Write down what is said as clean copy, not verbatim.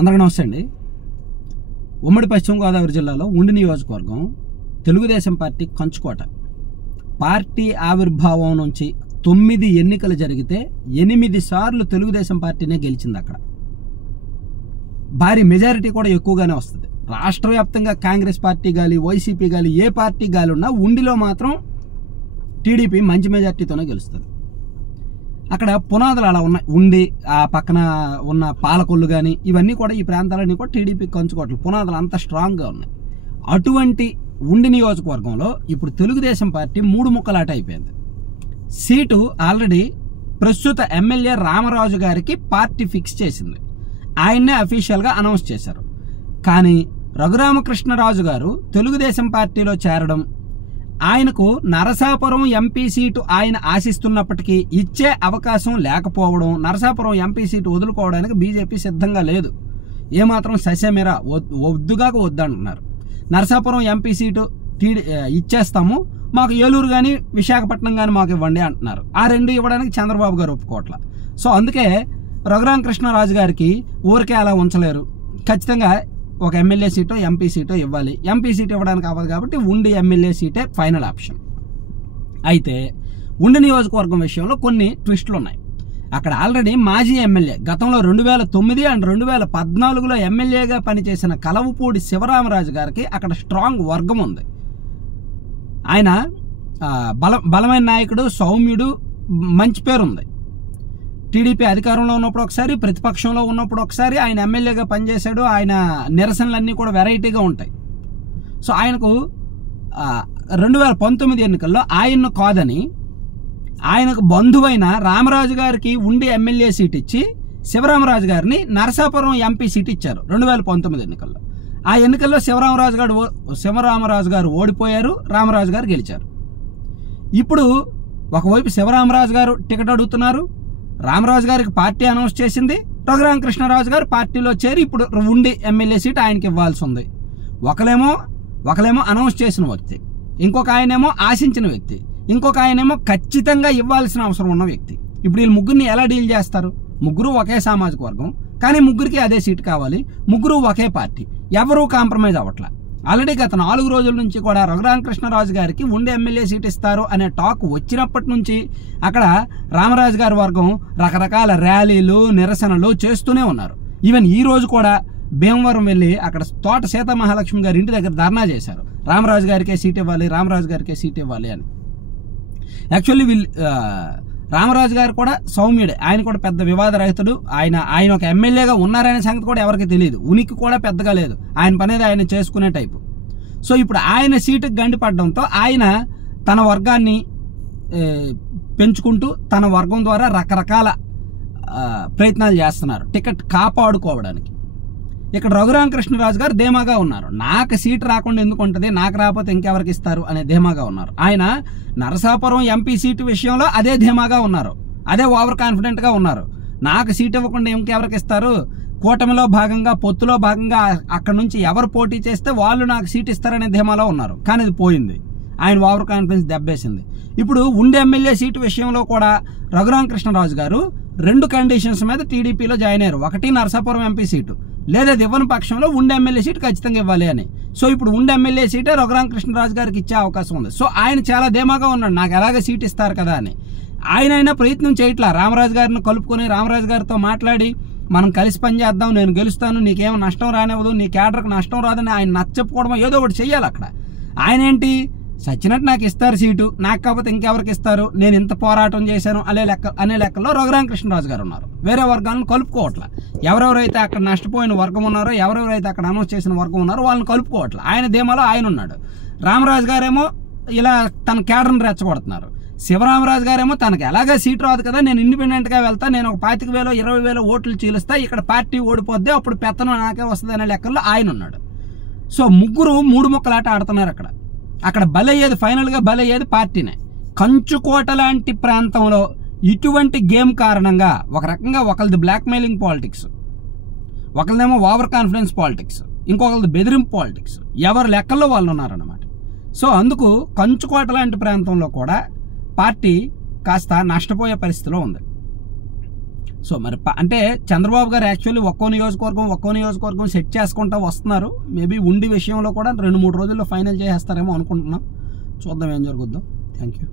అందరికీ నమస్తే అండి. ఉమ్మడి పశ్చిమ గోదావరి జిల్లాలో ఉండి నియోజకవర్గం తెలుగుదేశం పార్టీ కంచుకోట. పార్టీ ఆవిర్భావం నుంచి 9 ఎన్నికలు జరిగితే 8 సార్లు తెలుగుదేశం పార్టీనే గెలిచింది. అక్కడ భారీ మెజారిటీ కూడా ఎక్కువగానే వస్తుంది. రాష్ట్ర వ్యాప్తంగా కాంగ్రెస్ పార్టీ గాలి, వైసీపీ గాలి, ఏ పార్టీ గాలి ఉన్నా ఉండిలో మాత్రం టీడీపీ మంచి మెజారిటీతోనే గెలుస్తుంది. అక్కడ పునాదులు అలా ఉన్నాయి. ఉండి ఆ పక్కన ఉన్న పాలకొల్లు కానీ ఇవన్నీ కూడా ఈ ప్రాంతాలన్నీ కూడా టీడీపీ కంచుకోవట్లేదు. పునాదులు అంత స్ట్రాంగ్గా ఉన్నాయి. అటువంటి ఉండి నియోజకవర్గంలో ఇప్పుడు తెలుగుదేశం పార్టీ 3 ముక్కలాట అయిపోయింది. సీటు ఆల్రెడీ ప్రస్తుత ఎమ్మెల్యే రామరాజు గారికి పార్టీ ఫిక్స్ చేసింది. ఆయన్నే అఫీషియల్గా అనౌన్స్ చేశారు. కానీ రఘురామకృష్ణరాజు గారు తెలుగుదేశం పార్టీలో చేరడం, ఆయనకు నరసాపురం ఎంపీ సీటు ఆయన ఆశిస్తున్నప్పటికీ ఇచ్చే అవకాశం లేకపోవడం, నరసాపురం ఎంపీ సీటు వదులుకోవడానికి బీజేపీ సిద్ధంగా లేదు. ఏమాత్రం ససేమిరా వద్దంటున్నారు. నరసాపురం ఎంపీ సీటు ఇచ్చేస్తాము, మాకు ఏలూరు కానీ విశాఖపట్నం కానీ మాకు ఇవ్వండి అంటున్నారు. ఆ రెండు ఇవ్వడానికి చంద్రబాబు గారు ఒప్పుకోవట్ల. సో అందుకే రఘురామకృష్ణరాజు గారికి ఊరికే అలా ఉంచలేరు. ఖచ్చితంగా ఒక ఎమ్మెల్యే సీటో ఎంపీ సీటో ఇవ్వాలి. ఎంపీ సీట్ ఇవ్వడానికి అవ్వదు కాబట్టి ఉండి ఎమ్మెల్యే సీటే ఫైనల్ ఆప్షన్. అయితే ఉండి నియోజకవర్గం విషయంలో కొన్ని ట్విస్టులు ఉన్నాయి. అక్కడ ఆల్రెడీ మాజీ ఎమ్మెల్యే గతంలో 2009 అండ్ 2014లో ఎమ్మెల్యేగా పనిచేసిన కలవపూడి శివరామరాజు గారికి అక్కడ స్ట్రాంగ్ వర్గం ఉంది. ఆయన బలమైన నాయకుడు, సౌమ్యుడు, మంచి పేరుంది. టీడీపీ అధికారంలో ఉన్నప్పుడు ఒకసారి, ప్రతిపక్షంలో ఉన్నప్పుడు ఒకసారి ఆయన ఎమ్మెల్యేగా పనిచేశాడు. ఆయన నిరసనలన్నీ కూడా వెరైటీగా ఉంటాయి. సో ఆయనకు 2019 ఎన్నికల్లో ఆయన్ను కాదని ఆయనకు బంధువైన రామరాజు గారికి ఉండి ఎమ్మెల్యే సీట్ ఇచ్చి శివరామరాజు గారిని నరసాపురం ఎంపీ సీట్ ఇచ్చారు 2019 ఎన్నికల్లో. ఆ ఎన్నికల్లో శివరామరాజు గారు ఓడిపోయారు, రామరాజు గారు గెలిచారు. ఇప్పుడు ఒకవైపు శివరామరాజు గారు టికెట్ అడుగుతున్నారు, రామరాజు గారికి పార్టీ అనౌన్స్ చేసింది, రఘురామకృష్ణరాజు గారు పార్టీలో చేరి ఇప్పుడు ఉండి ఎమ్మెల్యే సీట్ ఆయనకి ఇవ్వాల్సి ఉంది. ఒకలేమో అనౌన్స్ చేసిన వ్యక్తి, ఇంకొక ఆయనేమో ఆశించిన వ్యక్తి, ఇంకొక ఆయనేమో ఖచ్చితంగా ఇవ్వాల్సిన అవసరం ఉన్న వ్యక్తి. ఇప్పుడు వీళ్ళు ముగ్గురిని ఎలా డీల్ చేస్తారు? ముగ్గురు ఒకే సామాజిక వర్గం, కానీ ముగ్గురికి అదే సీట్ కావాలి. ముగ్గురు ఒకే పార్టీ, ఎవరూ కాంప్రమైజ్ అవ్వట్లా. ఆల్రెడీ గత 4 రోజుల నుంచి కూడా రఘురామకృష్ణరాజు గారికి ఉండి ఎమ్మెల్యే సీట్ ఇస్తారు అనే టాక్ వచ్చినప్పటి నుంచి అక్కడ రామరాజు గారి వర్గం రకరకాల ర్యాలీలు, నిరసనలు చేస్తూనే ఉన్నారు. ఈవెన్ ఈ రోజు కూడా భీమవరం వెళ్ళి అక్కడ తోట సీతామహాలక్ష్మి గారి ఇంటి దగ్గర ధర్నా చేశారు. రామరాజు గారికే సీట్ ఇవ్వాలి, రామరాజు గారికే సీట్ ఇవ్వాలి అని. యాక్చువల్లీ రామరాజు గారు కూడా సౌమ్యుడే, ఆయన కూడా పెద్ద వివాద రహితుడు. ఆయన ఒక ఎమ్మెల్యేగా ఉన్నారనే సంగతి కూడా ఎవరికి తెలియదు, ఉనికి కూడా పెద్దగా లేదు. ఆయన పనేది ఆయన చేసుకునే టైపు. సో ఇప్పుడు ఆయన సీటుకు గండిపడడంతో ఆయన తన వర్గాన్ని పెంచుకుంటూ తన వర్గం ద్వారా రకరకాల ప్రయత్నాలు చేస్తున్నారు టికెట్ కాపాడుకోవడానికి. ఇక్కడ రఘురామకృష్ణరాజు గారు ధీమాగా ఉన్నారు. నాకు సీట్ రాకుండా ఎందుకు ఉంటుంది, నాకు రాకపోతే ఇంకెవరికి ఇస్తారు అనే ధీమాగా ఉన్నారు. ఆయన నరసాపురం ఎంపీ సీటు విషయంలో అదే ధీమాగా ఉన్నారు, అదే ఓవర్ కాన్ఫిడెంట్గా ఉన్నారు. నాకు సీట్ ఇవ్వకుండా ఇంకెవరికి ఇస్తారు, కూటమిలో భాగంగా, పొత్తులో భాగంగా అక్కడ నుంచి ఎవరు పోటీ చేస్తే వాళ్ళు నాకు సీట్ ఇస్తారనే ధీమాలో ఉన్నారు. కానీ అది పోయింది, ఆయన ఓవర్ కాన్ఫిడెన్స్ దెబ్బేసింది. ఇప్పుడు ఉండే ఎమ్మెల్యే సీటు విషయంలో కూడా రఘురామకృష్ణరాజు గారు 2 కండిషన్స్ మీద టీడీపీలో జాయిన్ అయ్యారు. ఒకటి నరసాపురం ఎంపీ సీటు, లేదా ఇవ్వని పక్షంలో ఉండే ఎమ్మెల్యే సీటు ఖచ్చితంగా ఇవ్వాలి అని. సో ఇప్పుడు ఉండే ఎమ్మెల్యే సీటే రఘురామకృష్ణరాజు గారికి ఇచ్చే అవకాశం ఉంది. సో ఆయన చాలా ధీమాగా ఉన్నాడు, నాకు ఎలాగ సీట్ ఇస్తారు కదా అని. ఆయన ప్రయత్నం చేయట్లా. రామరాజు గారిని కలుపుకొని రామరాజు గారితో మాట్లాడి మనం కలిసి పనిచేద్దాం, నేను గెలుస్తాను, నీకేమో నష్టం రానివ్వదు, నీ క్యాడర్కి నష్టం రాదని ఆయన నచ్చచెప్పుకోవడం ఏదో ఒకటి చెయ్యాలి. అక్కడ ఆయన ఏంటి సచ్చినట్టు నాకు ఇస్తారు సీటు, నాకు కాకపోతే ఇంకెవరికి ఇస్తారు, నేను ఇంత పోరాటం చేశాను అనే లెక్కలో రఘురామకృష్ణరాజు గారు ఉన్నారు. వేరే వర్గాలను కలుపుకోవట్లా. ఎవరెవరైతే అక్కడ నష్టపోయిన వర్గం ఉన్నారో, ఎవరెవరైతే అక్కడ అనౌన్స్ చేసిన వర్గం ఉన్నారో వాళ్ళని కలుపుకోవట్లా. ఆయన ధీమాలో ఆయన ఉన్నాడు. రామరాజు గారేమో ఇలా తన క్యాడర్ని రెచ్చగొడుతున్నారు. శివరామరాజు గారేమో తనకి ఎలాగా సీట్ రాదు కదా, నేను ఇండిపెండెంట్గా వెళ్తా, నేను ఒక 25,000 20,000 ఓట్లు చీలుస్తా, ఇక్కడ పార్టీ ఓడిపోద్ది, అప్పుడు పెత్తనం నాకే వస్తుంది అనే లెక్కల్లో ఆయన ఉన్నాడు. సో ముగ్గురు 3 ముక్కలాట ఆడుతున్నారు. అక్కడ బలయ్యేది, ఫైనల్గా బలయ్యేది పార్టీనే. కంచుకోట లాంటి ప్రాంతంలో ఇటువంటి గేమ్ కారణంగా ఒక రకంగా ఒకరిది బ్లాక్మెయిలింగ్ పాలిటిక్స్, ఒకరిదేమో ఓవర్ కాన్ఫిడెన్స్ పాలిటిక్స్, ఇంకొకరిది బెదిరింపు పాలిటిక్స్, ఎవరి లెక్కల్లో వాళ్ళు ఉన్నారన్నమాట. సో అందుకు కంచుకోట లాంటి ప్రాంతంలో కూడా పార్టీ కాస్త నష్టపోయే పరిస్థితిలో ఉంది. సో మరి అంటే చంద్రబాబు గారు యాక్చువల్లీ ఒక్కో నియోజకవర్గం సెట్ చేసుకుంటూ వస్తున్నారు. మేబీ ఉండి విషయంలో కూడా 2-3 రోజుల్లో ఫైనల్ చేసేస్తారేమో అనుకుంటున్నాం. చూద్దాం ఏం జరుగుద్దో. Thank you.